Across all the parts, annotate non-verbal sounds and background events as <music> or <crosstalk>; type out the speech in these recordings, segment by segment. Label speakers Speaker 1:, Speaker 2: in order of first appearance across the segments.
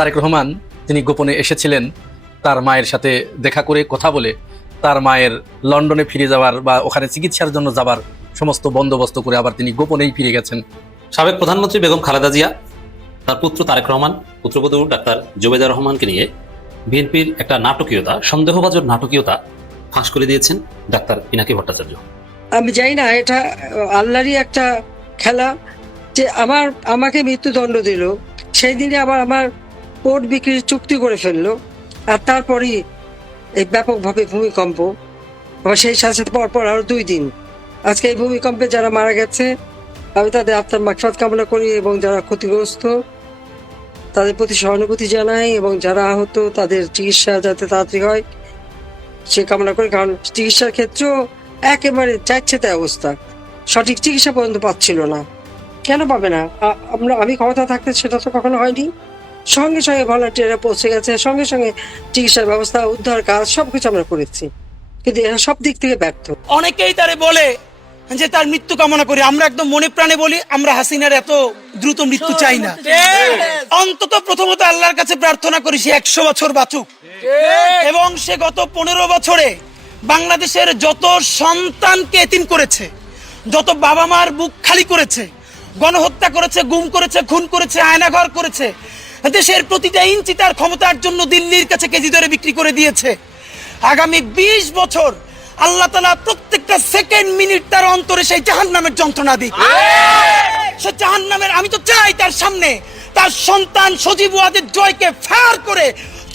Speaker 1: তারেক রহমান তিনি গোপনে এসেছিলেন তার মায়ের সাথে দেখা করে কথা বলে তার মায়ের লন্ডনে ফিরে যাওয়ার বা ওখানে চিকিৎসার জন্য যাবার সমস্ত বন্দোবস্ত করে আবার তিনি গোপনেই ফিরে গেছেন।
Speaker 2: সাবেক প্রধানমন্ত্রী বেগম খালেদা জিয়া তার পুত্র তারেক রহমান পুত্রবধূ ডাক্তার জুবেদা রহমানকে নিয়ে বিএনপির একটা নাটকীয়তা সন্দেহবাজর নাটকীয়তা ফাঁস করে দিয়েছেন ডাক্তার পিনাকি ভট্টাচার্য।
Speaker 3: আমি জানি না এটা আল্লাহরই একটা খেলা যে আমার আমাকে মৃত্যুদণ্ড দিল সেই দিনে আবার আমার কোর্ট বিক্রির চুক্তি করে ফেলল, আর তারপরই এই ব্যাপকভাবে ভূমিকম্প। আবার সেই সাথে সাথে পরপর আরও দুই দিন। আজকে এই ভূমিকম্পে যারা মারা গেছে, আমি তাদের আত্মার মাকসাদ কামনা করি এবং যারা ক্ষতিগ্রস্ত, তাদের প্রতি সহানুভূতি জানাই এবং যারা আহত, তাদের চিকিৎসা যাতে তাড়াতাড়ি হয়, সে কামনা করি। কারণ চিকিৎসার ক্ষেত্রেও একেবারে যাচ্ছে তাই অবস্থা। সঠিক চিকিৎসা পর্যন্ত পাচ্ছিল না। কেন পাবে না? আমরা, আমি ক্ষমতা থাকতে সেটা তো কখনো হয়নি। সঙ্গে সঙ্গে ভলান্টিয়াররা পৌঁছে গেছে সঙ্গে সঙ্গে চিকিৎসার ব্যবস্থা উদ্ধার কাজ সবকিছু আমরা করেছি। কিন্তু এরা সব দিক থেকে ব্যর্থ।
Speaker 4: অনেকেই তারে বলে যে তার মৃত্যু কামনা করি। আমরা একদম মনে প্রাণে বলি আমরা হাসিনার এত দ্রুত মৃত্যু চাই না। অন্তত প্রথমত আল্লাহর কাছে প্রার্থনা করি সে একশো বছর বাঁচুক। এবং সে গত পনেরো বছরে বাংলাদেশের যত সন্তানকে এতিম করেছে যত বাবা মার বুক খালি করেছে গণহত্যা করেছে গুম করেছে খুন করেছে আয়নাঘর করেছে দেশের প্রতিটা ইঞ্চি তার ক্ষমতার জন্য দিল্লির কাছে কেজি দরে বিক্রি করে দিয়েছে। আগামী ২০ বছর আল্লাহ তালা প্রত্যেকটা সেকেন্ড মিনিট তার অন্তরে সেই জাহান নামের যন্ত্রণা দিক। সে জাহান নামের আমি তো চাই তার সামনে তার সন্তান সজীব ওয়াদের জয়কে ফায়ার করে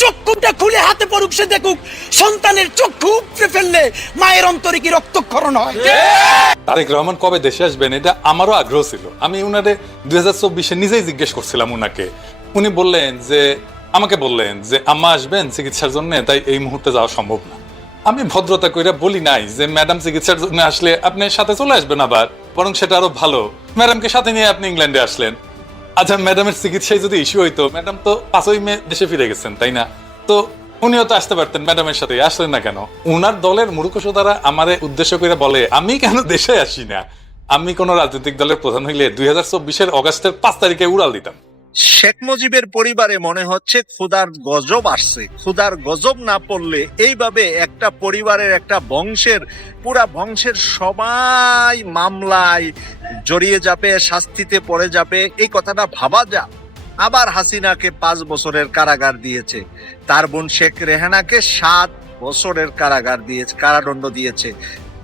Speaker 4: চক্ষুটা খুলে হাতে পড়ুক সে দেখুক, সন্তানের চক্ষু উপড়ে ফেললে মায়ের অন্তরে কি রক্তক্ষরণ হয়?
Speaker 5: তারেক রহমান কবে দেশে আসবেন? এটা আমারও আগ্রহ ছিল। আমি উনারে দুই হাজার চব্বিশে নিজেই জিজ্ঞেস করছিলাম উনাকে। উনি বললেন যে, আমাকে বললেন যে, আম্মা আসবেন চিকিৎসার জন্য, তাই এই মুহূর্তে যাওয়া সম্ভব না। আমি ভদ্রতা কইরা বলি নাই যে, ম্যাডাম চিকিৎসার জন্য আসলে আপনি সাথে চলে আসবেন আবার, বরং সেটা আরও ভালো। ম্যাডামকে সাথে নিয়ে আপনি ইংল্যান্ডে আসলেন। আচ্ছা ম্যাডামের চিকিৎসায় যদি ইস্যু হইতো, ম্যাডাম তো পাঁচই মে দেশে ফিরে গেছেন, তাই না? তো উনিও তো আসতে পারতেন ম্যাডামের সাথে আসলেন না কেন? উনার দলের মূর্খসোদারা আমারে উদ্দেশ্য করে বলে, আমি কেন দেশে আসি না? আমি কোন রাজনৈতিক দলের প্রধান হইলে দুই হাজার চব্বিশের অগাস্টের পাঁচ তারিখে উড়াল দিতাম।
Speaker 6: শেখ মুজিবের পরিবারে মনে হচ্ছে ক্ষুদার গজব আসছে। ক্ষুদার গজব না পড়লে এইভাবে একটা পরিবারের, একটা বংশের, পুরা বংশের সবাই মামলায় জড়িয়ে যাবে, শাস্তিতে পড়ে যাবে, এই কথাটা ভাবা যা। আবার হাসিনাকে পাঁচ বছরের কারাগার দিয়েছে। তার বোন শেখ রেহানাকে সাত বছরের কারাগার দিয়েছে, কারাদণ্ড দিয়েছে।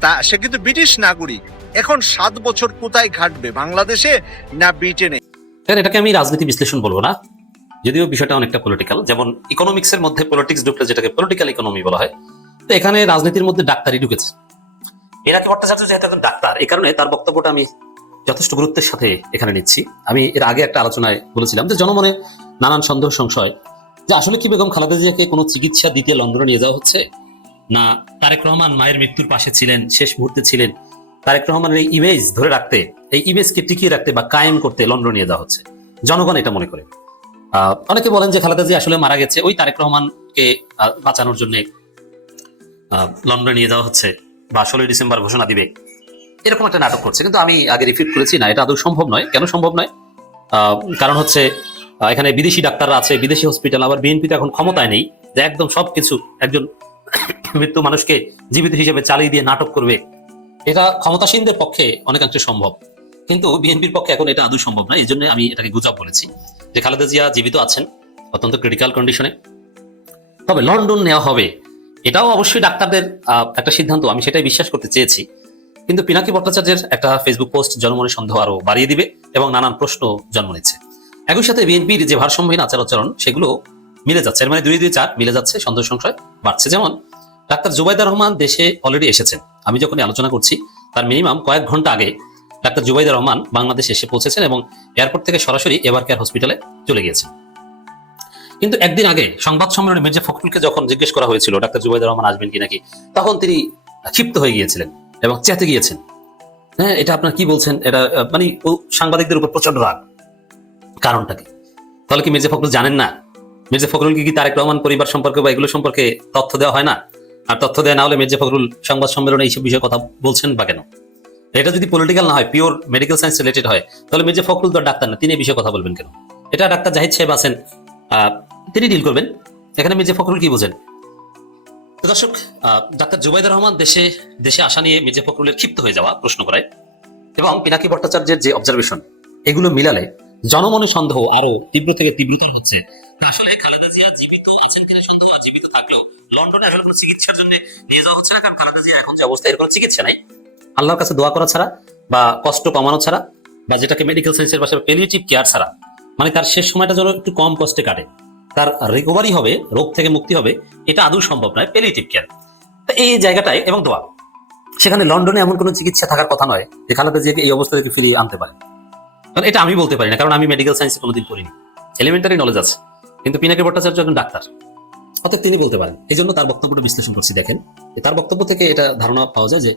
Speaker 6: তা, সে কিন্তু ব্রিটিশ নাগরিক। এখন সাত বছর কোথায় ঘাটবে, বাংলাদেশে না ব্রিটেনে?
Speaker 2: স্যার এটাকে আমি রাজনীতি বিশ্লেষণ বলব না। যদিও বিষয়টা অনেকটা পলিটিক্যাল যেমন ইকোনমিক্স এর মধ্যে পলিটিক্স ঢুকলে যেটাকে পলিটিক্যাল ইকোনমি বলা হয়, তো এখানে রাজনীতির মধ্যে ডাক্তারই ঢুকেছে। এরাকে ভট্টাচার্য যেহেতু একজন ডাক্তার? এই কারণে তার বক্তব্যটা আমি যথেষ্ট গুরুত্বের সাথে এখানে নিচ্ছি। আমি এর আগে একটা আলোচনায় বলেছিলাম যে জনমনে নানান সন্দেহ, সংশয়, যে আসলে কি বেগম খালেদা জিয়াকে কোনো চিকিৎসা দিতে লন্ডনে নিয়ে যাওয়া হচ্ছে? না, তারেক রহমান মায়ের মৃত্যুর পাশে ছিলেন, শেষ মুহূর্তে ছিলেন তারেক রহমানের এই ইমেজ ধরে রাখতে, এই ইমেজকে টিকিয়ে রাখতে বা কায়েম করতে লন্ডন নিয়ে যাওয়া হচ্ছে। জনগণ এটা মনে করে। অনেকে বলেন যে খালেদা জিয়া আসলে মারা গেছে, ওই তারেক রহমানকে বাঁচানোর জন্য লন্ডনে নিয়ে যাওয়া হচ্ছে বা ষোলোই ডিসেম্বর ঘোষণা দিবে। এরকম একটা নাটক করছে। কিন্তু আমি আগে রিপিট করেছি, না, এটা আদৌ সম্ভব নয়। কেন সম্ভব নয়? কারণ হচ্ছে এখানে বিদেশি ডাক্তাররা আছে, বিদেশি হসপিটাল আবার বিএনপি তো এখন ক্ষমতায় নেই যে একদম সবকিছু একজন <coughs> মৃত্যু মানুষকে জীবিত হিসেবে চালিয়ে দিয়ে নাটক করবে। এটা ক্ষমতাসীনদের পক্ষে অনেকাংশে সম্ভব। কিন্তু বিএনপির পক্ষে এখন এটা আদৌ সম্ভব নয় এই জন্য আমি এটাকে গুজব বলেছি যে খালেদা জিয়া জীবিত আছেন অত্যন্ত ক্রিটিক্যাল কন্ডিশনে তবে লন্ডন নেওয়া হবে, এটাও অবশ্যই ডাক্তারদের একটা সিদ্ধান্ত, আমি সেটাই বিশ্বাস করতে চেয়েছি। কিন্তু পিনাকি ভট্টাচার্যের একটা ফেসবুক পোস্ট জনমনের সন্দেহ আরও বাড়িয়ে দিবে এবং নানান প্রশ্ন জন্ম নিচ্ছে। একই সাথে বিএনপির যে ভারসাম্যহীন আচার আচরণ, সেগুলো মিলে যাচ্ছে। এর মানে দুই দুই চার মিলে যাচ্ছে সন্দেহ সংশয় বাড়ছে। যেমন, ডাক্তার জুবাইদা রহমান দেশে অলরেডি এসেছেন। আমি যখন আলোচনা করছি, তার মিনিমাম কয়েক ঘণ্টা আগে ডাক্তার জুবাইদা রহমান বাংলাদেশে এসে পৌঁছেছেন এবং এয়ারপোর্ট থেকে সরাসরি এবার কেয়ার হসপিটালে চলে গিয়েছেন। কিন্তু একদিন আগে সংবাদ সম্মেলনে মির্জা ফখরুলকে যখন জিজ্ঞেস করা হয়েছিল, ডাক্তার জুবাইদা রহমান আসবেন কি নাকি? তখন তিনি ক্ষিপ্ত হয়ে গিয়েছিলেন এবং চেতে গিয়েছেন। হ্যাঁ এটা আপনার কি বলছেন? এটা মানে সাংবাদিকদের উপর প্রচণ্ড রাগ। কারণটা কি? তাহলে কি মির্জা ফখরুল জানেন না? মির্জা ফখরুলকে কি তারেক রহমান পরিবার সম্পর্কে বা এগুলো সম্পর্কে তথ্য দেওয়া হয় না? আর তথ্য দেওয়া না হলে মির্জা ফখরুল সংবাদ সম্মেলনে এইসব বিষয়ে কথা বলছেন বা কেন? এটা যদি পলিটিক্যাল না হয় পিওর মেডিকেল সায়েন্স রিলেটেড হয়, তাহলে মির্জা ফখরুল তো ডাক্তার না, তিনি এই বিষয়ে কথা বলবেন কেন? এটা ডাক্তার জাহিদ সাহেব আছেন তিনি ডিল করবেন। এখানে মির্জা ফখরুল কি বোঝেন? দর্শক ডাক্তার জুবাইদুর রহমান দেশে দেশে আসা নিয়ে মির্জা ফখরুলের ক্ষিপ্ত হয়ে যাওয়া প্রশ্ন করায়। এবং পিনাকি ভট্টাচার্যের যে অবজারভেশন এগুলো মিলালে জনমনে সন্দেহ আরও তীব্র থেকে তীব্রতর হচ্ছে। আসলে খালেদা জিয়া জীবিত আছেন কিনা সন্দেহ জীবিত থাকলেও লন্ডনে আসলে কোনো চিকিৎসার জন্য নিয়ে যাওয়া হচ্ছে না, কারণ খালেদা জিয়া এখন যে অবস্থা, এর কোনো চিকিৎসা নাই। আল্লাহর কাছে দোয়া করা ছাড়া বা কষ্ট কমানো ছাড়া বা যেটাকে মেডিকেল সায়েন্সের ভাষায় পেলিয়েটিভ কেয়ার ছাড়া মানে তার শেষ সময়টা যেন একটু কম কষ্টে কাটে। তার রিকভারি হবে, রোগ থেকে মুক্তি হবে, এটা আদৌ সম্ভব নয় পেলিয়েটিভ কেয়ার এই জায়গাটায়, এবং দোয়া, সেখানে লন্ডনে এমন কোনো চিকিৎসা থাকার কথা নয় যে খালেদা জিয়াকে এই অবস্থা থেকে ফিরিয়ে আনতে পারে। কারণ এটা আমি বলতে পারি না, কারণ আমি মেডিকেল সায়েন্সে কোনোদিন পড়িনি। এলিমেন্টারি নলেজ আছে, কিন্তু পিনাকি ভট্টাচার্য একজন ডাক্তার। অর্থাৎ তিনি বলতে পারেন। এই জন্য তার বক্তব্যটা বিশ্লেষণ করছি। দেখেন তার বক্তব্য থেকে এটা ধারণা পাওয়া যায় যে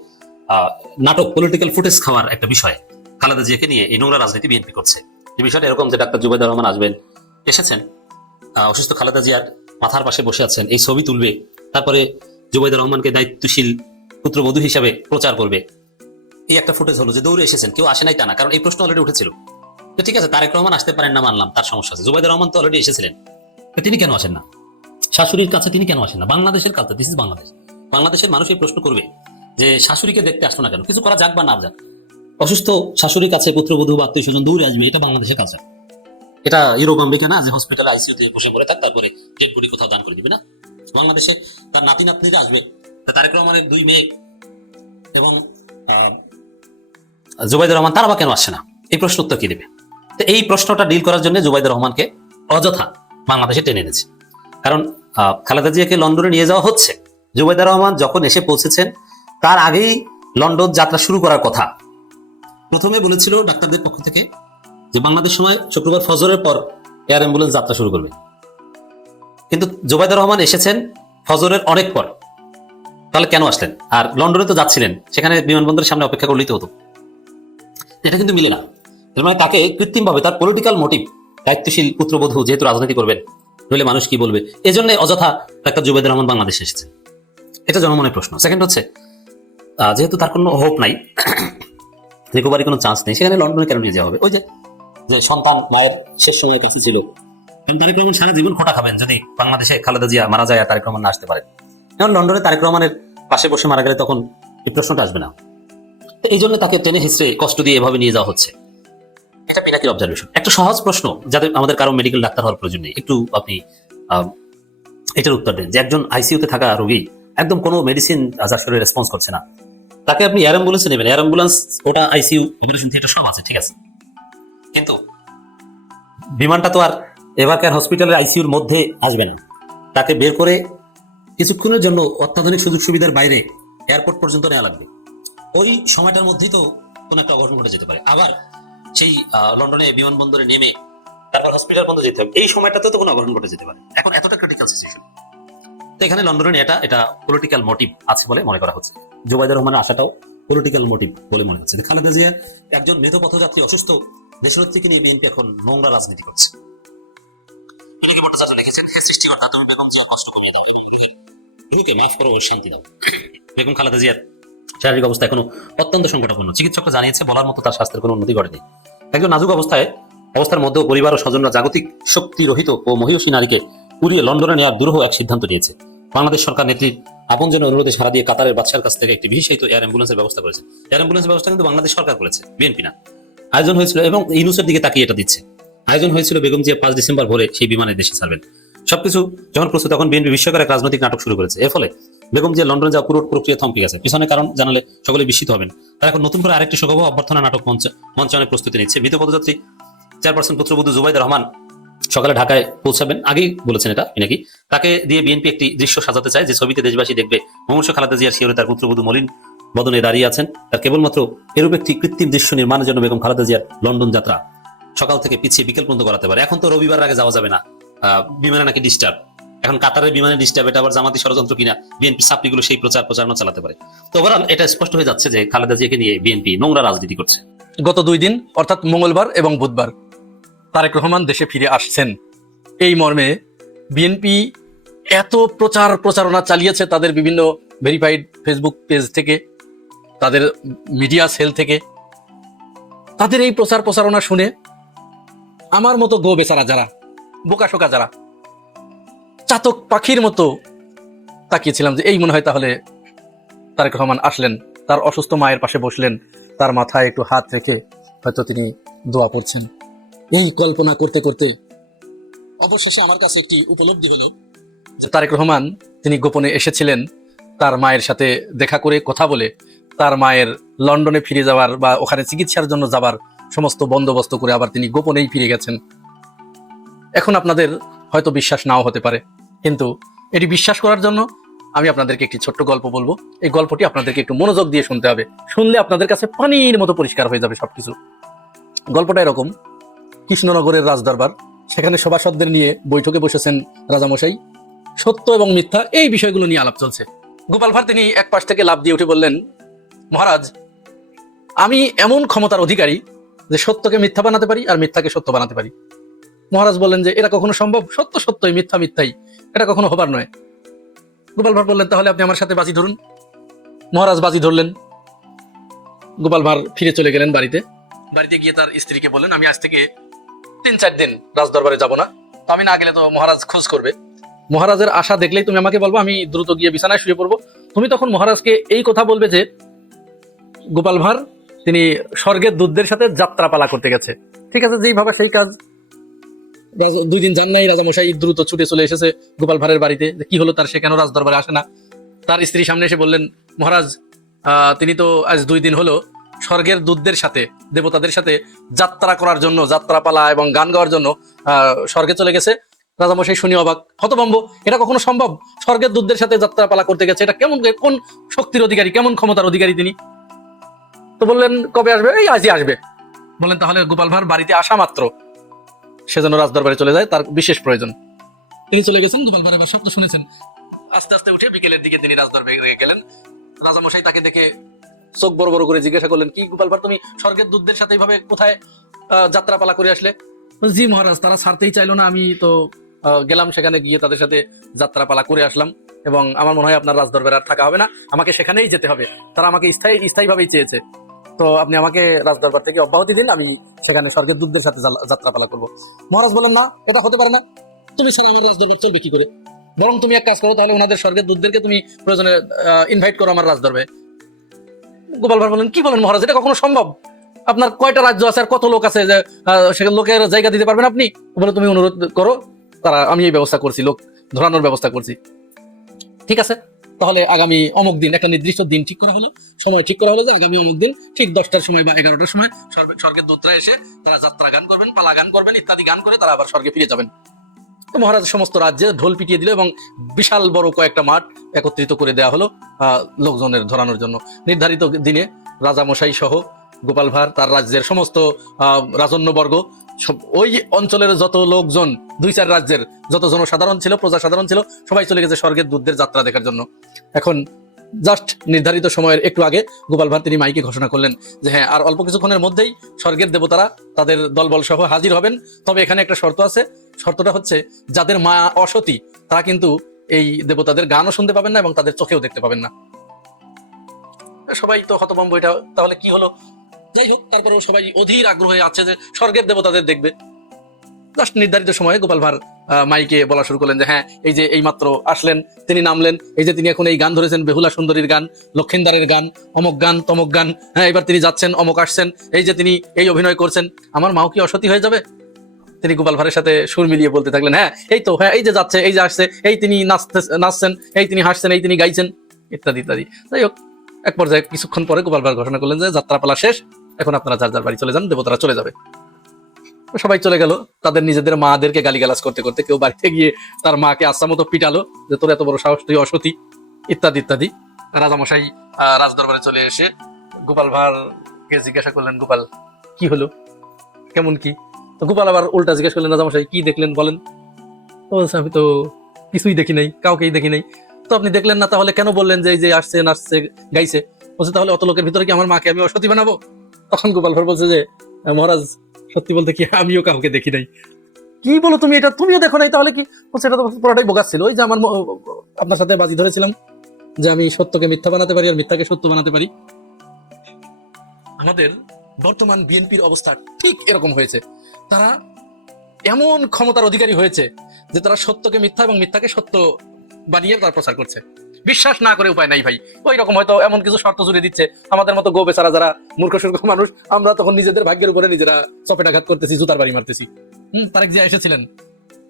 Speaker 2: নাটক পলিটিক্যাল ফুটেজ খাওয়ার একটা বিষয়। খালেদা জিয়াকে নিয়ে এই নোংরা রাজনীতি বিএনপি করছে। যে বিষয়টা এরকম যে ডাক্তার জুবাইদুর রহমান আসবেন, এসেছেন অসুস্থ খালেদা জিয়ার মাথার পাশে বসে আছেন, এই ছবি তুলবে, তারপরে জুবাইদুর রহমানকে দায়িত্বশীল পুত্রবধূ হিসাবে প্রচার করবে। এই একটা ফুটেজ হলো যে দৌড়ে এসেছেন, কেউ আসে নাই তা না, কারণ এই প্রশ্ন অলরেডি উঠেছিল। তো ঠিক আছে, তারেক রহমান আসতে পারেন না মানলাম, তার সমস্যা আছে। জুবাইদুর রহমান তো অলরেডি এসেছিলেন। তিনি কেন আসেন না? শাশুড়ির কাছে তিনি কেন আসেন না? বাংলাদেশের কাছে দিস ইজ বাংলাদেশ বাংলাদেশের মানুষ এই প্রশ্ন করবে যে শাশুড়িকে দেখতে আসলো না কেন? কিছু করা যাক বা না যাক। অসুস্থ শাশুড়ির কাছে পুত্রবধূ বা আত্মীয় স্বজন দূরে আসবে, এটা বাংলাদেশের কালচার এটা ইউরোপ, আমেরিকা না, যে হসপিটালে আইসিইউতে বসে পড়ে থাক, তারপরে ডেড বডি কোথাও দান করে দিবে না? বাংলাদেশে তার নাতি নাতনিরা আসবে তারেক রহমানের দুই মেয়ে এবং জুবাইদুর রহমান, তারা বা কেন আসছে না? এই প্রশ্ন উত্তর কি দেবে? তো এই প্রশ্নটা ডিল করার জন্য জুবাইদুর রহমানকে অযথা বাংলাদেশে টেনে এনেছে। কারণ খালেদা জিয়াকে লন্ডনে নিয়ে যাওয়া হচ্ছে। জুবাইদুর রহমান যখন এসে পৌঁছেছেন, তার আগেই লন্ডন যাত্রা শুরু করার কথা। প্রথমে বলেছিল ডাক্তারদের পক্ষ থেকে যে, বাংলাদেশ সময় শুক্রবার ফজরের পর এয়ার অ্যাম্বুলেন্স যাত্রা শুরু করবে। কিন্তু জুবাইদুর রহমান এসেছেন ফজরের অনেক পর। তাহলে কেন আসলেন? আর লন্ডনে তো যাচ্ছিলেন, সেখানে বিমানবন্দরের সামনে অপেক্ষা করলেই তো হতো। এটা কিন্তু মিলে না। মানে তাকে কৃত্রিমভাবে তার পলিটিক্যাল মোটিভ দায়িত্বশীল পুত্রবধূ যেহেতু রাজনীতি করবেন নইলে মানুষ কি বলবে? এজন্য অযথা ডাক্তার জুবাইদুর রহমান বাংলাদেশে এসেছেন। এটা জনমনের প্রশ্ন। সেকেন্ড হচ্ছে যেহেতু তার কোনো হোপ নাই রিকভারি কোনো চান্স নেই, সেখানে লন্ডনে কেন নিয়ে যাওয়া হবে? ওই যে যে সন্তান মায়ের শেষ সময় কাছে ছিল। কারণ তারেক রহমান সারা জীবন খোটা খাবেন যদি বাংলাদেশে খালেদা জিয়া মারা যায় তারেক রহমান না আসতে পারে। এখন লন্ডনে তারেক রহমানের পাশে বসে মারা গেলে তখন এই প্রশ্নটা আসবে না। এই জন্য তাকে টেনে হিসড়ে কষ্ট দিয়ে এভাবে নিয়ে যাওয়া হচ্ছে। এটা পিনাকির অবজারভেশন একটা সহজ প্রশ্ন যাদের আমাদের কারও মেডিকেল ডাক্তার হওয়ার প্রয়োজন নেই। একটু আপনি এটার উত্তর দেন যে একজন আইসিইউতে থাকা রোগী একদম কোনো মেডিসিন যার শরীরে রেসপন্স করছে না। তাকে আপনি এয়ার অ্যাম্বুলেন্সে নেবেন। এয়ার অ্যাম্বুলেন্স ওটা আইসিইউ অপারেশন থিয়েটার সব আছে, ঠিক আছে। কিন্তু বিমানটা তো আর এভারকেয়ার হসপিটালের আইসিইউর মধ্যে আসবে না। তাকে বের করে কিছুক্ষণের জন্য অত্যাধুনিক সুযোগ সুবিধার বাইরে এয়ারপোর্ট পর্যন্ত নেওয়া লাগবে। ওই সময়টার মধ্যেই তো কোনো একটা অঘটন ঘটে যেতে পারে। আবার সেই লন্ডনে বিমানবন্দরে নেমে তারপর হসপিটাল বন্ধ যেতে হবে। এই সময়টাতে তো কোনো অঘটন ঘটে যেতে পারে। এখন এতটা ক্রিটিক্যাল সিচুয়েশন তো এখানে লন্ডনে এটা এটা পলিটিক্যাল মোটিভ আছে বলে মনে করা হচ্ছে। জুবাইদুর রহমানের আশাটাও পলিটিক্যাল মোটিভ বলে মনে হচ্ছে। খালেদা জিয়া একজন মৃত পথযাত্রী, অসুস্থ দেশরত্রীকে নিয়ে বিএনপি এখন নোংরা রাজনীতি করছে। বেগম খালেদা জিয়ার শারীরিক অবস্থা এখনও অত্যন্ত সংকটাপন্ন। চিকিৎসকরা জানিয়েছে, বলার মতো তার স্বাস্থ্যের কোনো উন্নতি ঘটেনি। একজন নাজুক অবস্থায়, অবস্থার মধ্যেও পরিবার ও স্বজনরা জাগতিক শক্তি রহিত ও মহিষী নারীকে পুড়িয়ে লন্ডনে নেওয়ার দুরূহ এক সিদ্ধান্ত নিয়েছে। বাংলাদেশ সরকার নেত্রীর আপনজনের অনুরোধে সারা দিয়ে কাতারের বাদশার কাছ থেকে একটি বিশেষায়িত এয়ার অ্যাম্বুলেন্সের ব্যবস্থা করেছে। এয়ার অ্যাম্বুলেন্সের ব্যবস্থা কিন্তু বাংলাদেশ সরকার করেছে, বিএনপি না। আয়োজন হয়েছিল এবং ইউনুসের দিকে তাকিয়ে এটা দিচ্ছে। আয়োজন হয়েছিল বেগম জিয়া পাঁচ ডিসেম্বর ভোরে সেই বিমানে দেশে ছাড়বেন। সবকিছু যখন প্রস্তুত, তখন বিএনপি বিস্ময়কর এক রাজনৈতিক নাটক শুরু করেছে। এর ফলে বেগম জিয়া লন্ডনে যাওয়া পুরো প্রক্রিয়া থমকে গেছে। পিছনে কারণ জানালে সকলে বিস্মিত হবেন। তারা এখন নতুন করে আরেকটি শোকভ অভ্যর্থনা নাটক মঞ্চ মঞ্চায়নের প্রস্তুতি নিচ্ছে। মৃত পদযাত্রী চেয়ারপারসন পুত্রবধূ জুবাইদুর রহমান সকালে ঢাকায় পৌঁছাবেন। আগেই বলেছেন এটা নাকি? তাকে দিয়ে বিএনপি একটি দৃশ্য সাজাতে চায়। যে ছবিতে দেশবাসী দেখবে মমর্ষ খালাদা জিয়ার শিওরে তার পুত্রবধূ মলিন বদনে দাঁড়িয়ে আছেন। তার কেবলমাত্র এরূপ একটি কৃত্রিম দৃশ্য নির্মাণের জন্য বেগম খালাদা জিয়ার লন্ডন যাত্রা সকাল থেকে পিছিয়ে বিকেল পর্যন্ত করাতে পারে। এখন তো রবিবার আগে যাওয়া যাবে না। বিমানে নাকি ডিস্টার্ব এখন কাতারের বিমানে ডিস্টার্ব, এটা আবার জামাতি ষড়যন্ত্র কিনা, বিএনপি সাপ্লিগুলো সেই প্রচার প্রচারণা চালাতে পারে। তো ওভারঅল এটা স্পষ্ট হয়ে যাচ্ছে যে খালেদা জিয়াকে নিয়ে বিএনপি নোংরা রাজনীতি করছে।
Speaker 1: গত দুই দিন, অর্থাৎ মঙ্গলবার এবং বুধবার, তারেক রহমান দেশে ফিরে আসছেন। এই মর্মে বিএনপি এত প্রচার প্রচারণা চালিয়েছে তাদের বিভিন্ন ভেরিফাইড ফেসবুক পেজ থেকে, তাদের মিডিয়া সেল থেকে। তাদের এই প্রচার প্রচারণা শুনে আমার মতো গো বেচারা যারা বোকাশোকা যারা চাতক পাখির মতো তাকিয়েছিলাম যে এই মনে হয় তাহলে তারেক রহমান আসলেন, তার অসুস্থ মায়ের পাশে বসলেন, তার মাথায় একটু হাত রেখে হয়তো তিনি দোয়া পড়ছেন এই কল্পনা করতে করতে অবশেষে আমার কাছে একটি উপলব্ধি হলো তারেক রহমান তিনি গোপনে এসেছিলেন, তার মায়ের সাথে দেখা করে কথা বলে, তার মায়ের লন্ডনে ফিরে যাওয়ার বা ওখানে চিকিৎসার জন্য যাবার সমস্ত বন্দোবস্ত করে আবার তিনি গোপনেই ফিরে গেছেন। এখন আপনাদের হয়তো বিশ্বাস নাও হতে পারে। কিন্তু এটি বিশ্বাস করার জন্য আমি আপনাদেরকে একটি ছোট্ট গল্প বলব। এই গল্পটি আপনাদেরকে একটু মনোযোগ দিয়ে শুনতে হবে। শুনলে আপনাদের কাছে পানির মতো পরিষ্কার হয়ে যাবে সবকিছু। গল্পটা এরকম। কৃষ্ণনগরের রাজদরবার, সেখানে সভাসদদের নিয়ে বৈঠকে বসেছেন রাজামশাই। সত্য এবং মিথ্যা এই বিষয়গুলো নিয়ে আলাপ চলছে। গোপাল ভাঁড় তিনি এক পাশ থেকে লাভ দিয়ে উঠে বললেন, মহারাজ, আমি এমন ক্ষমতার অধিকারী যে সত্যকে মিথ্যা বানাতে পারি আর মিথ্যাকে সত্য বানাতে পারি। মহারাজ বললেন যে, এটা কখনো সম্ভব? সত্য সত্যই, মিথ্যা মিথ্যাই। এটা কখনো হবার নয়। গোপাল ভাঁড় বললেন, তাহলে আপনি আমার সাথে বাজি ধরুন। মহারাজ বাজি ধরলেন। গোপাল ভাঁড় ফিরে চলে গেলেন বাড়িতে। বাড়িতে গিয়ে তার স্ত্রীকে বললেন, আমি আজ থেকে তিন চার দিন রাজদরবারে যাব না। আমি না গেলে তো মহারাজ খোঁজ করবে। মহারাজের আশা দেখলেই তুমি আমাকে বলব, আমি দ্রুত গিয়ে বিছানায় শুয়ে পড়ব। তুমি তখন মহারাজকে এই কথা বলবে যে গোপাল ভাঁড় তিনি স্বর্গের দুধদের সাথে যাত্রাপালা করতে গেছে। ঠিক আছে, যেইভাবে সেই কাজ দুই দিন যান নাই, রাজামশাই দ্রুত ছুটে চলে এসেছে গোপাল ভাঁড়ের বাড়িতে। কি হলো তার সে কেন রাজদরবারে আসে না? তার স্ত্রী সামনে এসে বললেন, মহারাজ তিনি তো আজ দুই দিন হলো স্বর্গের দুধদের সাথে, দেবতাদের সাথে যাত্রা করার জন্য, যাত্রাপালা এবং গান গাওয়ার জন্য স্বর্গে চলে গেছে। রাজামশাই শুনি অবাক, হতভম্ব, এটা কখনো সম্ভব? স্বর্গের দুধদের সাথে যাত্রাপালা করতে গেছে, এটা কেমন কোন শক্তির অধিকারী, কেমন ক্ষমতার অধিকারী তিনি? তো বললেন, কবে আসবে? এই আজই আসবে। বললেন, তাহলে গোপাল ভাঁড় বাড়িতে আসা মাত্র। সে যেন রাজদরবারে চলে যায় তার বিশেষ প্রয়োজন। তিনি চলে গেছেন গোপাল ভাঁড় এবার শব্দ শুনেছেন। আস্তে আস্তে উঠে বিকেলের দিকে তিনি রাজদরবারে গেলেন। রাজামশাই তাকে দেখে চোখ বড় বড় করে জিজ্ঞাসা করলেন কি গোপাল তুমি স্বর্গের দুধদের সাথে এইভাবে কোথায় আহ, যাত্রাপালা করে আসলে? জি মহারাজ তারা ছাড়তেই চাইলো না আমি তো গেলাম সেখানে গিয়ে তাদের সাথে যাত্রাপালা করে আসলাম এবং আমার মনে হয় আপনার রাজদরবারে আর থাকা হবে না আমাকে সেখানেই যেতে হবে। তারা আমাকে স্থায়ী স্থায়ীভাবেই চেয়েছে। তো আপনি আমাকে রাজদরবার থেকে অব্যাহতি দিন, আমি সেখানে স্বর্গের দুধদের সাথে যাত্রাপালা করব। মহারাজ বলেন, না, এটা হতে পারে না। তুমি স্যার, আমার রাজদরবার চলবে কি করে? বরং তুমি এক কাজ করো, তাহলে ওনাদের স্বর্গের দুধদেরকে তুমি প্রয়োজনে ইনভাইট করো আমার রাজদরবারে। গোপাল ভাঁড় বলেন, কি বলেন মহারাজ, এটা কখনো সম্ভব? আপনার কয়টা রাজ্য আছে আর কত লোক আছে যে সেখানে লোকের জায়গা দিতে পারবেন আপনি? বলে তুমি অনুরোধ করো, তারা আমি এই ব্যবস্থা করছি, লোক ধরানোর ব্যবস্থা করছি। ঠিক আছে? তাহলে আগামী অমুক দিন, একটা নির্দিষ্ট দিন ঠিক করা হলো। সময় ঠিক করা হলো যে আগামী অমুক দিন, ঠিক দশটার সময় বা এগারোটার সময় স্বর্গ- স্বর্গের দূতরা এসে তারা যাত্রা গান করবেন, পালা গান করবেন, ইত্যাদি গান করে তারা আবার স্বর্গে ফিরে যাবেন। মহারাজ সমস্ত রাজ্যে ঢোল পিটিয়ে দিল এবং বিশাল বড় কয়েকটা মাঠ একত্রিত করে দেওয়া হলো লোকজনের ধরানোর জন্য। নির্ধারিত দিনে রাজামশাই সহ গোপাল ভাঁড়, তার রাজ্যের সমস্ত রাজন্যবর্গ ওই অঞ্চলের যত লোকজন, দুই চার রাজ্যের যত জনসাধারণ ছিল প্রজা সাধারণ ছিল, সবাই চলে গেছে স্বর্গের দুধদের যাত্রা দেখার জন্য। এখন জাস্ট নির্ধারিত সময়ের একটু আগে গোপাল ভাঁড় তিনি মাইকে ঘোষণা করলেন যে হ্যাঁ আর অল্প কিছুক্ষণের মধ্যেই স্বর্গের দেবতারা তাদের দলবল সহ হাজির হবেন। তবে এখানে একটা শর্ত আছে। শর্তটা হচ্ছে, যাদের মা অসতী, তারা কিন্তু এই দেবতাদের গানও শুনতে পাবেন না এবং তাদের চোখেও দেখতে পাবেন না। সবাই তো হতভম্ব, এটা তাহলে কি হলো? যাই হোক, তারপরেও সবাই অধীর আগ্রহে আছে যে স্বর্গের দেবতাদের দেখবে। জাস্ট নির্ধারিত সময়ে গোপাল ভাঁড় মাইকে বলা শুরু করলেন যে হ্যাঁ এই যে এই মাত্র আসলেন, তিনি নামলেন, এই যে তিনি এখন এই গান ধরেছেন, বেহুলা সুন্দরীর গান, লক্ষিন্দারের গান, অমক গান, তমক গান হ্যাঁ এবার তিনি যাচ্ছেন, অমক আসছেন, এই যে তিনি এই অভিনয় করছেন, আমার মাও কি অসতি হয়ে যাবে? তিনি গোপাল ভাঁড়ের সাথে সুর মিলিয়ে বলতে থাকলেন হ্যাঁ এই তো হ্যাঁ এই যে যাচ্ছে, এই যে আসছে, এই তিনি নাচতে, নাচছেন, এই তিনি হাসছেন, এই তিনি গাইছেন, ইত্যাদি ইত্যাদি। যাই হোক, এক পর্যায়ে কিছুক্ষণ পরে গোপাল ভাঁড় ঘোষণা করলেন যে, যাত্রাপালা শেষ এখন আপনারা যার যার বাড়ি চলে যান, দেবতারা চলে যাবে। সবাই চলে গেল। তাদের নিজেদের মাদেরকে গালিগালাজ করতে করতে কেউ বাড়িতে গিয়ে তার মাকে আচ্ছা মতো পিটালো যে, তোর এত বড় সাহস, তুই অসতী। ইত্যাদি ইত্যাদি। রাজামশাই রাজদরবারে চলে এসে গোপাল ভাঁড়কে জিজ্ঞাসা করলেন, গোপাল, কি হলো? কেমন কি? তো গোপাল আবার উল্টা জিজ্ঞাসা করলেন, রাজামশাই, কি দেখলেন বলেন? আমি তো কিছুই দেখি নাই, কাউকেই দেখি নাই। তো আপনি দেখলেন না, তাহলে কেন বললেন যে, এই যে, আসছে, নাচছে, গাইছে? বলছে, তাহলে অত লোকের ভিতরে কি আমার মাকে আমি অসতী বানাবো? তখন গোপাল ভাঁড় বলছে যে মহারাজ, সত্যি বলতে কি আমিও কাউকে দেখি নাই। কি বলো তুমি এটা? তুমিও দেখো নাই, তাহলে কি? এটা তো পুরোটাই বোগাস ছিল। ওই যে আমার আপনার সাথে বাজি ধরেছিলাম যে আমি সত্যকে মিথ্যা বানাতে পারি আর মিথ্যাকে সত্য বানাতে পারি। আমাদের বর্তমান বিএনপির অবস্থা ঠিক এরকম হয়েছে। তারা এমন ক্ষমতার অধিকারী হয়েছে যে তারা সত্যকে মিথ্যা এবং মিথ্যাকে সত্য বানিয়ে তারা প্রচার করছে। বিশ্বাস না করে উপায় নাই ভাই। ওই রকম হয়তো এমন কিছু শর্ত জুড়ে দিচ্ছে। আমাদের মতো গো বেচারা যারা মূর্খ সূর্খ মানুষ, আমরা তখন নিজেদের ভাগ্যের উপরে নিজেরা চপেটাঘাত করতেছি, জুতার বাড়ি মারতেছি। হম, তারেক জিয়া এসেছিলেন।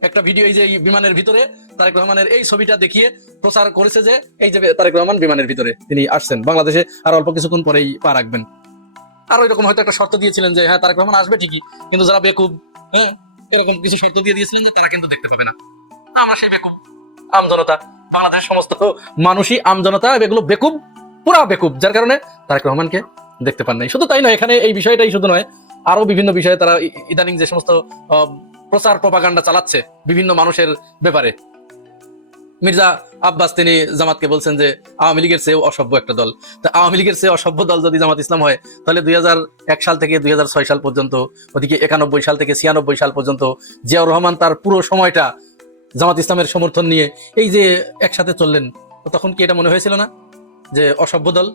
Speaker 1: একটা ভিডিও এই যে বিমানের ভিতরে, তারেক রহমানের এই ছবিটা দেখিয়ে প্রচার করেছে যে, এই যে তারেক রহমান বিমানের ভিতরে তিনি আসছেন। বাংলাদেশে আর অল্প কিছুক্ষণ পরেই পা রাখবেন। আর ওই রকম হয়তো একটা শর্ত দিয়েছিলেন যে হ্যাঁ তারেক রহমান আসবে ঠিকই, কিন্তু যারা বেকুব হ্যাঁ এরকম কিছু শর্ত দিয়ে দিয়েছিলেন যে, তারা কিন্তু দেখতে পাবে না। আমরা সেই বেকুব। আমজনতা। বাংলাদেশের সমস্ত মানুষই আমজনতা এগুলো বেকুব, পুরা বেকুব। যার কারণে তারেক রহমানকে দেখতে পান নাই। শুধু তাই নয়, এখানে এই বিষয়টাই শুধু নয়, আরও বিভিন্ন বিষয়ে তারা ইদানিং যে সমস্ত প্রচার প্রপাগান্ডা চালাচ্ছে বিভিন্ন মানুষের ব্যাপারে। মির্জা আব্বাস তিনি জামাতকে বলছেন যে, আওয়ামী লীগের চেয়েও অসভ্য একটা দল। তা আওয়ামী লীগের চেয়ে অসভ্য দল যদি জামাত ইসলাম হয়, তাহলে দুই সাল থেকে দুই হাজার ছয় সাল পর্যন্ত, ওদিকে একানব্বই সাল থেকে ছিয়ানব্বই সাল পর্যন্ত জিয়াউর রহমান তার পুরো সময়টা জামাত ইসলামের সমর্থন নিয়ে এই যে একসাথে চললেন, তখন কি এটা মনে হয়েছিল না যে অসভ্য দল?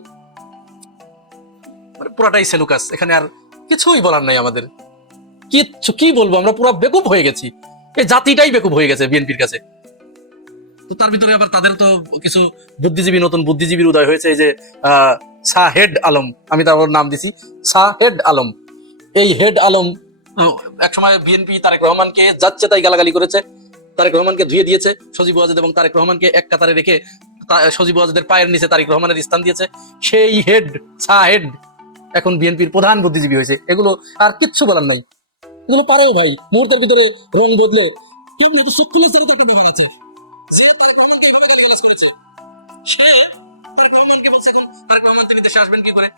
Speaker 1: মানে পুরাটাই সেলুকাস এখানে আর কিছুই বলার নাই আমাদের। কিচ্ছু, কি বলব, আমরা পুরো বেকুব হয়ে গেছি। এই জাতিটাই বেকুব হয়ে গেছে বিএনপির কাছে। তো তার ভিতরে আবার তাদের তো কিছু বুদ্ধিজীবী, নতুন বুদ্ধিজীবীর উদয় হয়েছে, এই যে শাহেড আলম, আমি তার নাম দিছি শাহেড আলম। এই হেড আলম একসময় বিএনপি তারেক রহমানকে যাচ্ছে তাই গালাগালি করেছে। তারেক রহমানকে ধুয়ে দিয়েছে সজীব ওয়াজেদ এবং তারেক রহমানকে এক কাতারে রেখে সজীব ওয়াজেদের পায়ের নিচে তারেক রহমানের স্থান দিয়েছে। সেই হেড শাহেড এখন বিএনপির প্রধান বুদ্ধিজীবী হয়েছে। এগুলো আর কিচ্ছু বলার নাই। এগুলো পারেও ভাই, মুহূর্তের ভিতরে রং বদলে কেমন একটা সুকুলের চরিত্র একটা মহল আছে। সে তারেক রহমানকে এইভাবে গালিগালাজ করেছে। সে তারেক রহমানকে বলছে এখন, তারেক রহমান তিনি দেশে আসবেন কি করে?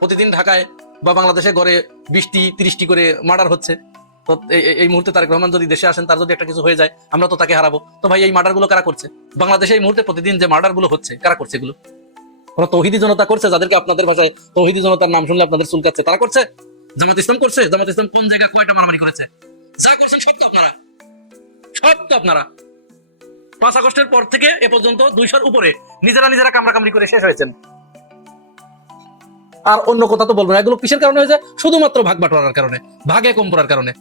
Speaker 1: প্রতিদিন ঢাকায় বা বাংলাদেশে গড়ে বিশটি, তিরিশটি করে মার্ডার হচ্ছে। তো এই- মুহূর্তে তারেক রহমান যদি দেশে আসেন, তার যদি একটা কিছু হয়ে যায়, আমরা তো তাকে হারাবো। তো ভাই, এই মার্ডারগুলো কারা করছে? বাংলাদেশে এই মুহূর্তে প্রতিদিন যে মার্ডারগুলো হচ্ছে, কারা করছে এগুলো? কোনো তৌহিদি জনতা করছে যাদেরকে আপনাদের ভাষায় তৌহিদি জনতার নাম শুনলে আপনাদের চুলকাচ্ছে তারা করছে? জামাত ইসলাম করছে? জামাত ইসলাম কোন জায়গায় কয়টা মারামারি করেছে? যা করছেন সব তো আপনারা। সব তো আপনারা। পাঁচ আগস্টের পর থেকে এ পর্যন্ত দুইশোর উপরে নিজেরা নিজেরা কামড়াকামড়ি করে শেষ হয়েছেন। আর অন্য কথা তো বলব না। এগুলো কিসের কারণে হয়েছে? শুধুমাত্র ভাগ বাটোয়ারার কারণে, ভাগে কম পড়ার কারণে।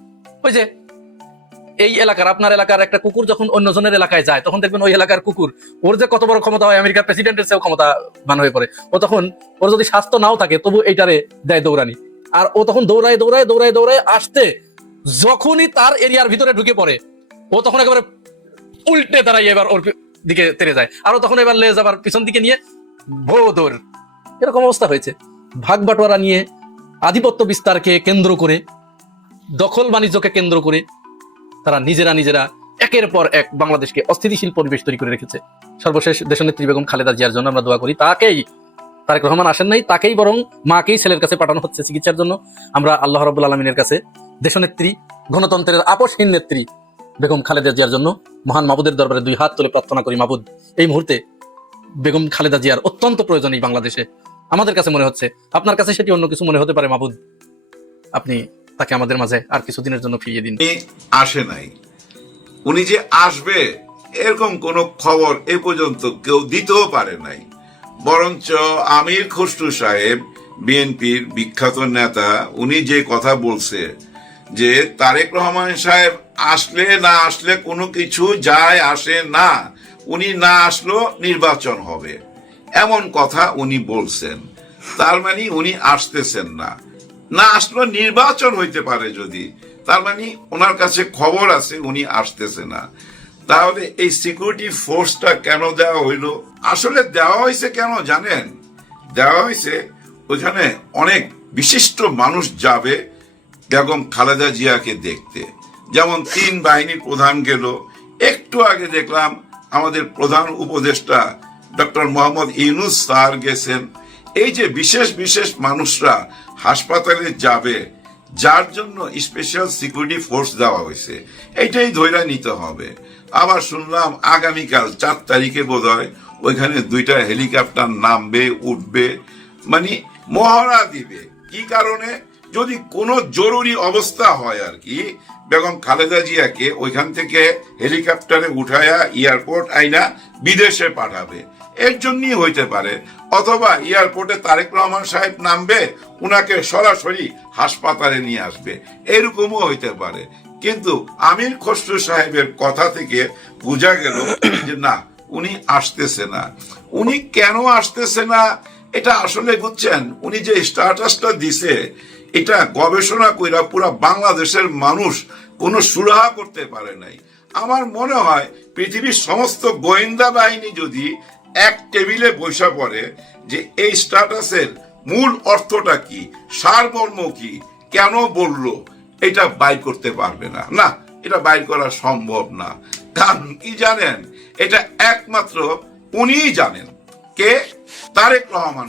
Speaker 1: ওই যে, এই এলাকার, আপনার এলাকার একটা কুকুর যখন অন্য জনের এলাকায় যায়, তখন দেখবেন ওই এলাকার কুকুর, ওর যে কত বড় ক্ষমতা হয়, আমেরিকার প্রেসিডেন্টের চেয়েও ক্ষমতা মান হয়ে পড়ে। ও তখন, ওর যদি স্বাস্থ্য নাও থাকে, তবু এইটারে দেয় দৌড়ানি। আর ও তখন দৌড়ায় দৌড়ায় দৌড়ায় দৌড়ায় আসতে যখনই তার এরিয়ার ভিতরে ঢুকে পড়ে, ও তখন একেবারে উল্টে দাঁড়াই এবার ওর দিকে তেরে যায়। আরও তখন এবার লেজ আবার পিছন দিকে নিয়ে ভো দৌড়। এরকম অবস্থা হয়েছে। ভাগ বাটোয়ারা নিয়ে আধিপত্য বিস্তারকে কেন্দ্র করে দখল বাণিজ্যকে কেন্দ্র করে তারা নিজেরা নিজেরা একের পর এক বাংলাদেশকে অস্থিতিশীল পরিবেশ তৈরি করে রেখেছে। সর্বশেষ দেশনেত্রী বেগম খালেদা জিয়ার জন্য আমরা দোয়া করি, তাকেই, তারেক রহমান আসেন নাই, তাকেই বরং মাকেই ছেলের কাছে পাঠানো হচ্ছে চিকিৎসার জন্য। আমরা আল্লাহ রবুল আলমিনের কাছে দেশনেত্রী, গণতন্ত্রের আপসহীন নেত্রী বেগম খালেদা জিয়ার জন্য মহান মাবুদের দরবারে দুই হাত তুলে প্রার্থনা করি, মাবুদ। এই মুহূর্তে বেগম খালেদা জিয়ার অত্যন্ত প্রয়োজন এই বাংলাদেশে। আমাদের কাছে মনে হচ্ছে, আপনার কাছে সেটি অন্য কিছু মনে হতে পারে, মাবুদ। আপনি তাকে আমাদের মাঝে আর কিছুদিনের জন্য ফিরিয়ে দিন।
Speaker 7: আসে নাই। উনি যে আসবে, এরকম কোনো খবর এ পর্যন্ত কেউ দিতেও পারে নাই। বরঞ্চ আমির খসরু সাহেব, বিএনপির বিখ্যাত নেতা, উনি যে কথা বলছে যে, তারেক রহমান সাহেব আসলে না আসলে কোনো কিছু যায় আসে না, উনি না আসলেও নির্বাচন হবে। এমন কথা উনি বলছেন। তার মানে উনি আসতেছেন না। না আসলেও নির্বাচন হইতে পারে যদি। তার মানে ওনার কাছে খবর আছে, উনি আসতেছে না। তাহলে এই সিকিউরিটি ফোর্সটা কেন দেওয়া হইল? আসলে দেওয়া হয়েছে কেন জানেন? দেওয়া হয়েছে ওইখানে অনেক বিশিষ্ট মানুষ যাবে বেগম খালেদা জিয়াকে দেখতে। যেমন তিন বাহিনীর প্রধান গেল। একটু আগে দেখলাম আমাদের প্রধান উপদেষ্টা ডক্টর মোহাম্মদ ইউনুস স্যার গেছেন। এই যে বিশেষ বিশেষ মানুষরা হাসপাতালে যাবে, যার জন্য স্পেশাল সিকিউরিটি ফোর্স দেওয়া হয়েছে। এটাই ধৈর্য নিতে হবে। আবার শুনলাম আগামীকাল চার তারিখে বোধ হয় ওইখানে দুইটা হেলিকপ্টার নামবে, উঠবে মানে মহড়া দিবে। কি কারণে? যদি কোনো জরুরি অবস্থা হয় আর কি, বেগম খালেদা জিয়াকে ওইখান থেকে হেলিকপ্টারে উঠায়া এয়ারপোর্ট আইনা বিদেশে পাঠাবে। এর জন্যই হইতে পারে। অথবা এয়ারপোর্টে তারেক রহমান সাহেব নামবে, উনাকে সরাসরি হাসপাতালে নিয়ে আসবে। এরকমও হইতে পারে। কিন্তু আমির খসরু সাহেবের কথা থেকে বোঝা গেল যে না, উনি আসতেছে না। উনি কেন আসতেছে না, এটা আসলে বুঝছেন, উনি যে স্ট্যাটাসটা দিছে, এটা গবেষণা কইরা পুরা বাংলাদেশের মানুষ কোনো সুরাহা করতে পারে নাই। আমার মনে হয় পৃথিবীর সমস্ত গোয়েন্দা বাহিনী যদি এক টেবিলে বসে পড়ে যে এই স্ট্যাটাসের মূল অর্থটা কি? সারমর্ম কি? কেন বলল? এটা বাইর করতে পারবে না। না, এটা বাইর করা সম্ভব না। কারণ কি জানেন? এটা একমাত্র উনিই জানেন। কে? তারেক রহমান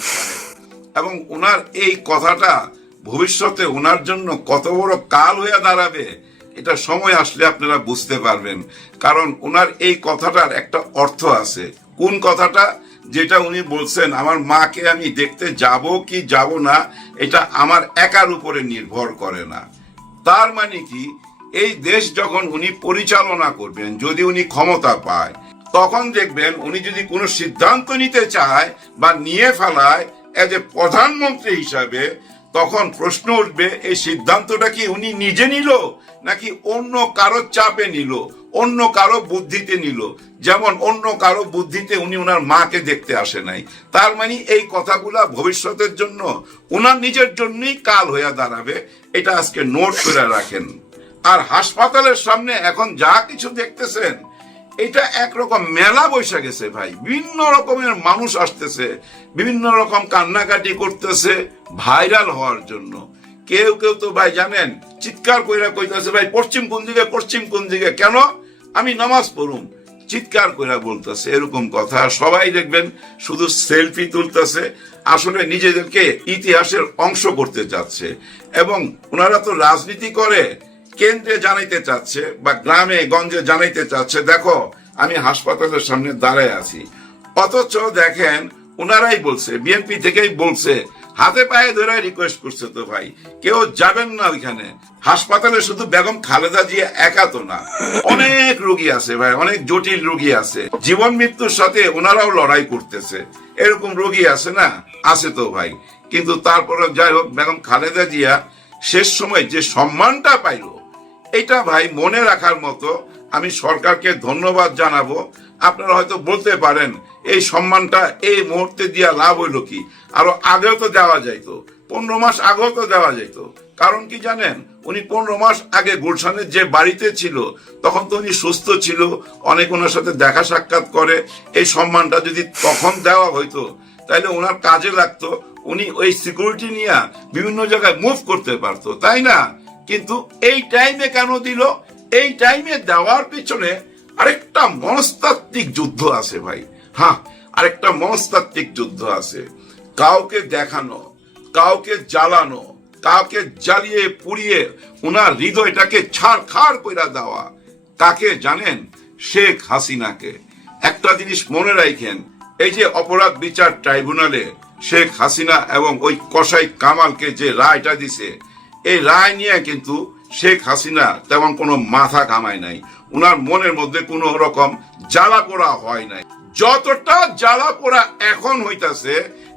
Speaker 7: এবং ওনার এই কথাটা ভবিষ্যতে ওনার জন্য কত বড় কাল হয়ে দাঁড়াবে, এটা সময় আসলে আপনারা বুঝতে পারবেন। কারণ ওনার এই কথাটার একটা অর্থ আছে। কোন কথাটা যেটা উনি বলছেন, আমার মাকে আমি দেখতে যাব কি যাব না, এটা আমার একার উপরে নির্ভর করে না। তার মানে কি, এই দেশ যখন উনি পরিচালনা করবেন, যদি উনি ক্ষমতা পায়, তখন দেখবেন উনি যদি কোনো সিদ্ধান্ত নিতে চায় বা নিয়ে ফেলায় এজ এ প্রধানমন্ত্রী হিসাবে, তখন প্রশ্ন উঠবে, এই সিদ্ধান্তটা কি উনি নিজে নিল নাকি অন্য কারও চাপে নিল? অন্য কারও বুদ্ধিতে নিল। যেমন অন্য কারও বুদ্ধিতে উনি ওনার মাকে দেখতে আসে নাই। তার মানে এই কথাগুলা ভবিষ্যতের জন্য ওনার নিজের জন্যই কাল হয়ে দাঁড়াবে, এটা আজকে নোট করে রাখেন। আর হাসপাতালের সামনে এখন যা কিছু দেখতেছেন, এটা একরকম মেলা বৈশা গেছে ভাই। বিভিন্ন রকমের মানুষ আসতেছে, বিভিন্ন রকম কান্নাকাটি করতেছে, ভাইরাল হওয়ার জন্য। কেউ কেউ তো ভাই জানেন, চিৎকার কইরা কইতেছে, ভাই পশ্চিম কোন দিকে, পশ্চিম কোন দিকে? কেন? আমি নামাজ পড়ুম। চিৎকার কইরা বলতেছে, এরকম কথা। সবাই দেখবেন শুধু সেলফি তুলতেছে। আসলে নিজেদেরকে ইতিহাসের অংশ করতে চাচ্ছে। এবং ওনারা তো রাজনীতি করে, কেন্দ্রে জানাইতে চাচ্ছে বা গ্রামে, গঞ্জে জানাইতে চাচ্ছে। দেখো, আমি হাসপাতালের সামনে দাঁড়ায় আছি। অথচ দেখেন, ওনারাই বলছে, বিএনপি থেকেই বলছে হাতে পায়ে ধরে রিকোয়েস্ট করছে তো ভাই। কেউ যাবেন না ওইখানে। হাসপাতালে শুধু বেগম খালেদা জিয়া একা তো না। অনেক রোগী আছে ভাই, অনেক জটিল রোগী আছে। জীবন মৃত্যুর সাথে ওনারাও লড়াই করতেছে। এরকম রোগী আছে না? আছে তো ভাই। কিন্তু তারপরে যাই হোক, বেগম খালেদা জিয়া শেষ সময় যে সম্মানটা পাইলো, এটা ভাই মনে রাখার মতো আমি সরকারকে ধন্যবাদ জানাব। আপনারা হয়তো বলতে পারেন এই সম্মানটা এই মুহূর্তে দিয়া লাভ হইল কি? আরও আগেও তো দেওয়া যাইতো, পনেরো মাস আগেও তো দেওয়া যাইতো। কারণ কি জানেন, উনি পনেরো মাস আগে গুলশানের যে বাড়িতে ছিল, তখন তো উনি সুস্থ ছিল, অনেক ওনার সাথে দেখা সাক্ষাৎ করে। এই সম্মানটা যদি তখন দেওয়া হইতো তাহলে ওনার কাজে লাগতো, উনি ওই সিকিউরিটি নিয়ে বিভিন্ন জায়গায় মুভ করতে পারতো, তাই না? কিন্তু এই টাইমে কেন দিল? এই টাইমে দেওয়ার পিছনে আরেকটা মনস্তাত্ত্বিক যুদ্ধ আছে ভাই। হ্যাঁ আরেকটা মনস্তাত্ত্বিক যুদ্ধ আছে। কাউকে দেখানো, কাউকে জ্বালানো, কাউকে জ্বালিয়ে পুড়িয়ে ওনার হৃদয়টাকে ছাড় খাড় কইরা দেওয়া। কাকে জানেন? শেখ হাসিনাকে। একটা জিনিস মনে রাখেন এই যে অপরাধ বিচার ট্রাইব্যুনালে শেখ হাসিনা এবং ওই কসাই কামালকে যে রায়টা দিছে, এই রায় নিয়ে কিন্তু শেখ হাসিনা তেমন কোনো মাথা কামায় নাই। উনার মনের মধ্যে কোনো রকম জ্বালা পোড়া হয় নাই। যতটা জ্বালা পোড়া এখন হইতাছে,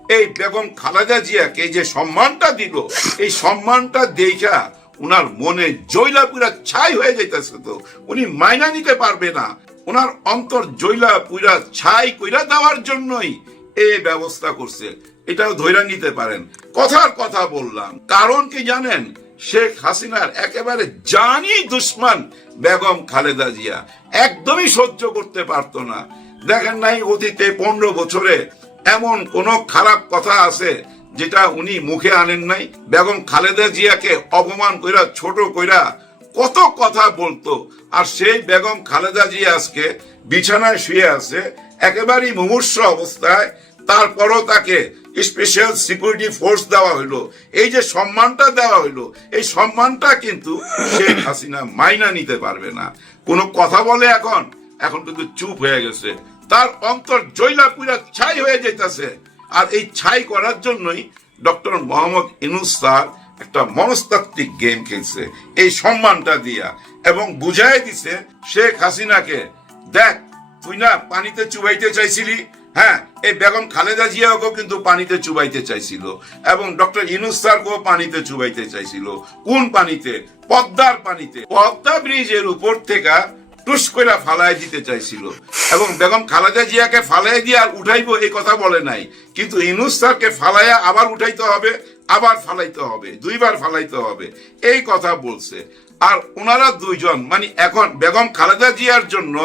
Speaker 7: এই বেগম খালেদা জিয়াকে যে সম্মানটা দিল এই সম্মানটা দেখা উনার মনে জৈলা পুরা ছাই হয়ে যাইতেছে তো। উনি মাইনা নিতে পারবে না। ওনার অন্তর জৈলা পুরা ছাই কইরা দেওয়ার জন্যই এই ব্যবস্থা করছে। এটাও ধৈর্য নিতে পারেন। কথার কথা বললাম। কারণ কি জানেন? শেখ হাসিনার একেবারে জানি দুশ্মন বেগম খালেদা জিয়া। একদমই সহ্য করতে পারতো না। দেখেন নাই অতীতে পনেরো বছরে এমন কোন খারাপ কথা আছে যেটা উনি মুখে আনেন নাই? বেগম খালেদা জিয়াকে অপমান কইরা, ছোট কইরা কত কথা বলতো। আর সেই বেগম খালেদা জিয়া আজকে বিছানায় শুয়ে আছে, একেবারেই মুমূর্ষ অবস্থায়, তারপরও তাকে স্পেশাল সিকিউরিটি ফোর্স দেওয়া হইল। এই যে সম্মানটা দেওয়া হইল, এই সম্মানটা কিন্তু শেখ হাসিনা মাইনা নিতে পারবে না। কোনো কথা বলে এখন? এখন কিন্তু চুপ হয়ে গেছে। তার অন্তর জৈলা পুরা ছাই হয়ে যেতেছে আর এই ছাই করার জন্যই ডক্টর মোহাম্মদ ইনুস স্যার একটা মনস্তাত্ত্বিক গেম খেলছে। এই সম্মানটা দিয়া এবং বুঝাই দিছে শেখ হাসিনাকে, দেখ, তুই না পানিতে চুবাইতে চাইছিলি? হ্যাঁ এই বেগম খালেদা জিয়াকেও কিন্তু পানিতে চুবাইতে চাইছিল এবং ডক্টর ইনুস স্যারকেও পানিতে চুবাইতে চাইছিল। কোন পানিতে? পদ্মার পানিতে। পদ্মা ব্রিজের উপর থেকে টুস করে ফালাই দিতে চাইছিল। এবং বেগম খালেদা জিয়াকে ফালাই দিয়ে আর উঠাইবো এই কথা বলে নাই। কিন্তু ইনুস স্যারকে ফালাইয়া আবার উঠাইতে হবে, আবার ফালাইতে হবে, দুইবার ফালাইতে হবে। এই কথা বলছে। আর ওনারা দুইজন মানে এখন বেগম খালেদা জিয়ার জন্য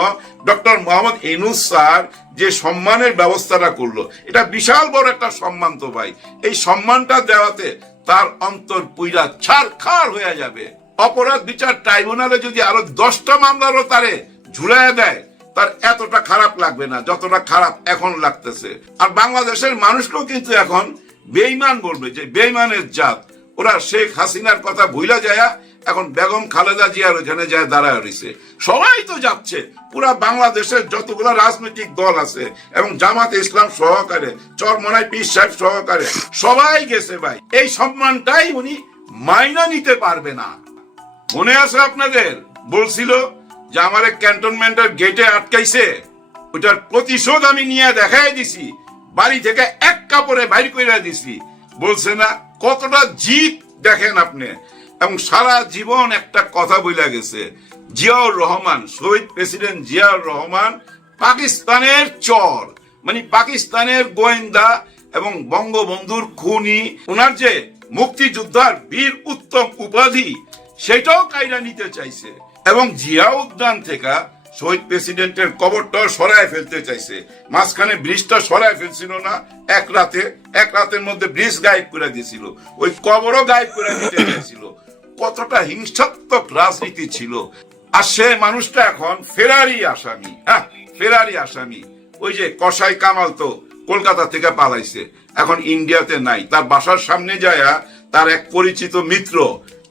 Speaker 7: ডক্টর মোহাম্মদ ইনুস স্যার যে সম্মানের ব্যবস্থাটা করল, এটা বিশাল বড় একটা সম্মান তো ভাই। এই সম্মানটা দেওয়াতে তার অন্তর পুইরা ছাড় খার হয়ে যাবে। অপরাধ বিচার ট্রাইব্যুনালে যদি আরও দশটা মামলারও তারে ঝুলাই দেয়, তার এতটা খারাপ লাগবে না, যতটা খারাপ এখন লাগতেছে। আর বাংলাদেশের মানুষকেও কিন্তু এখন বেইমান বলবে যে বেইমানের জাত। ওরা শেখ হাসিনার কথা ভুলা যায় এখন বেগম খালেদা জিয়ার ওখানে যায় দাঁড়ায় রয়েছে সবাই তো যাচ্ছে, পুরা বাংলাদেশের যতগুলো রাজনৈতিক দল আছে এবং জামাতে ইসলাম সহকারে চরমনাই পীর সাহেব সহকারে, সবাই গেছে ভাই। এই সম্মানটাই উনি মাইনা নিতে পারবে না। মনে আছে আপনাদের? বলছিল যে আমার ক্যান্টনমেন্টের গেটে আটকাইছে। ওটার প্রতিশোধ আমি নিয়ে দেখাই দিছি। বাড়ি থেকে এক কাপড়ে বাইর করে দিছি। বলছে না, কতটা জিত দেখেন আপনি। এবং সারা জীবন একটা কথা বইলা গেছে। জিয়াউর রহমান, শহীদ প্রেসিডেন্ট জিয়াউর রহমান পাকিস্তানের চর। মানে পাকিস্তানের গোয়েন্দা এবং বঙ্গবন্ধুর খুনি। ওনার যে মুক্তিযোদ্ধার বীর উত্তম উপাধি সেটাও কাইরা নিতে চাইছে এবং জিয়া উদ্যান থেকে শহীদ প্রেসিডেন্টের কবরটা সরায় ফেলতে চাইছে। মাঝখানে ব্রিজটা সরায় ফেলছিল না, এক রাতে, এক রাতের মধ্যে ব্রিজ গায়েব করে দিয়েছিল। ওই কবরও গায়েব করে দিতে চাইছিল। কতটা হিংসাত্মক রাজনীতি ছিল। আর সে মানুষটা এখন ফেরারি আসামি হ্যাঁ ফেরারি আসামি। ওই যে কসাই কামাল তো কলকাতা থেকে পালাইছে। এখন ইন্ডিয়াতে নাই। তার বাসার সামনে যায়া তার এক পরিচিত মিত্র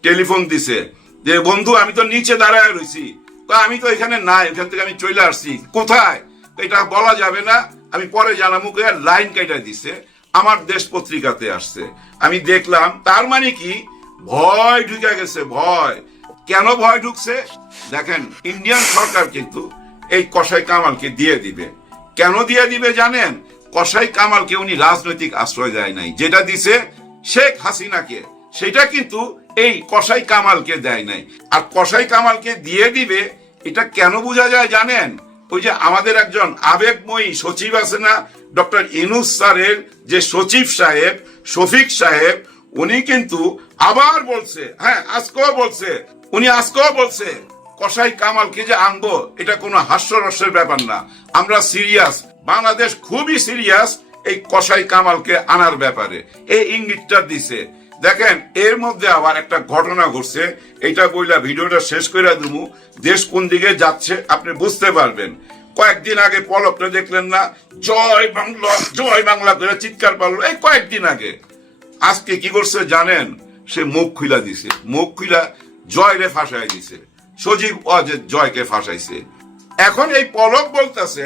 Speaker 7: টেলিফোন দিছে যে, বন্ধু, আমি তো নিচে দাঁড়ায় রয়েছি আমি তো এখানে নাই ওখান থেকে আমি চলে আসছি। কোথায়? এটা বলা যাবে না। আমি পরে জানাব লাইন কেটে দিছে, আমার দেশ পত্রিকাতে আসছে। আমি দেখলাম, তার মানে কি? ভয় ঢুকে গেছে, ভয়। কেন ভয় ঢুকছে? দেখেন, ইন্ডিয়ান সরকার কিন্তু এই কসাই কামালকে দিয়ে দিবে। কেন দিয়ে দিবে জানেন? কসাই কামালকে উনি রাজনৈতিক আশ্রয় দেয় নাই। যেটা দিছে শেখ হাসিনাকে। সেটা কিন্তু এই কসাই কামালকে দেয় নাই। আর কসাই কামালকে দিয়ে দিবে, এটা কেন বোঝা যায় জানেন? ওই যে আমাদের একজন আবেগময়ী সচিব আছে না, ডক্টর ইনুস স্যারের যে সচিব সাহেব, শফিক সাহেব, উনি কিন্তু আবার বলছে হ্যাঁ আজকেও বলছে, উনি আজকেও বলছে, কসাই কামালকে যে আনব, এটা কোনো হাস্যরসের ব্যাপার না। আমরা সিরিয়াস, বাংলাদেশ খুবই সিরিয়াস এই কসাই কামালকে আনার ব্যাপারে। এই ইঙ্গিতটা দিছে। দেখেন, এর মধ্যে আবার একটা ঘটনা ঘটছে। এটা বইলা ভিডিওটা শেষ করে দেবো দেশ কোন দিকে যাচ্ছে আপনি বুঝতে পারবেন। কয়েকদিন আগে পলকটা দেখলেন না, জয় বাংলা জয় বাংলা করে চিৎকার পারল। এই কয়েকদিন আগে। আজকে কি করছে জানেন? সে মুখ খুলা দিছে। মুখ খুলা জয় রে ফাঁসাই দিছে। সজীব অজের জয়কে ফাঁসাইছে। এখন এই পলক বলতেছে,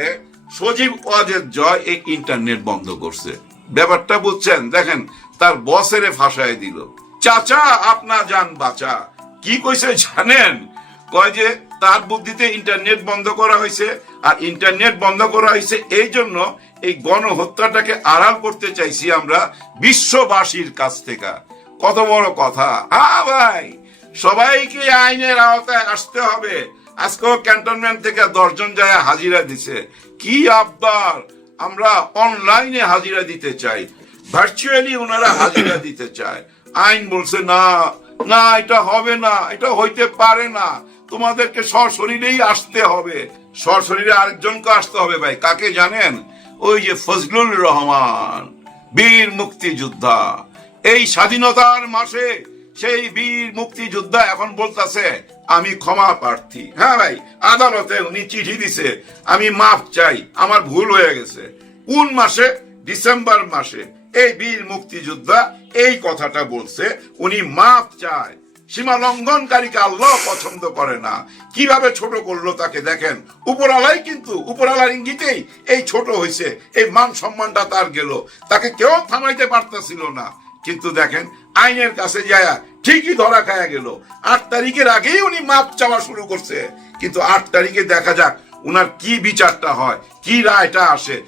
Speaker 7: সজীব অজের জয় এই ইন্টারনেট বন্ধ করছে। ব্যাপারটা বুঝছেন? দেখেন তার বসেরে ফাঁসাই দিল। চাচা আপনা যান বাঁচা। কি কইছে জানেন? কয় যে, তার বুদ্ধিতে ইন্টারনেট বন্ধ করা হয়েছে আর ইন্টারনেট বন্ধ করা হয়েছে এই জন্য এই গণহত্যাটাকে আড়াল করতে চাইছি আমরা বিশ্ববাসীর কাছ থেকে। কত বড় কথা। হ্যাঁ ভাই, সবাইকে আইনের আওতায় আসতে হবে। আজকেও ক্যান্টনমেন্ট থেকে দশজন যায় হাজিরা দিছে। কি আবদার? আমরা অনলাইনে হাজিরা দিতে চাই। ভার্চুয়ালি ওনারা হাজিরা দিতে চায়। আইন বলছে, না না, এটা হবে না, এটা হইতে পারে না। তোমাদেরকে সশরীরেই আসতে হবে। সশরীরে আরেকজনকে আসতে হবে ভাই। কাকে জানেন? ওই যে ফজলুল রহমান, বীর মুক্তিযোদ্ধা। এই স্বাধীনতার মাসে সেই বীর মুক্তিযোদ্ধা এখন বলতাছে, আমি ক্ষমা প্রার্থী। হ্যাঁ ভাই, আদালতে উনি চিঠি দিছে, আমি মাফ চাই, আমার ভুল হয়ে গেছে। কোন মাসে? ডিসেম্বর মাসে। এই বীর মুক্তিযোদ্ধা এই কথাটা বলছে। উনি মাফ চায়। সীমা লঙ্ঘনকারীকে আল্লাহ পছন্দ করে না। কীভাবে ছোট করল তাকে দেখেন? উপরালাই কিন্তু উপরালার ইঙ্গিতেই এই ছোট হয়েছে। এই মান সম্মানটা তার গেল। তাকে কেউ থামাইতে পারতেছিল না। কিন্তু দেখেন, আইনের কাছে যায় ঠিকই ধরা খায়া গেল। আট তারিখের আগেই উনি মাপ চাওয়া শুরু করছে। কিন্তু আট তারিখে দেখা যাক, উনার কি বিচারটা হয়, কি রায়টা আসে।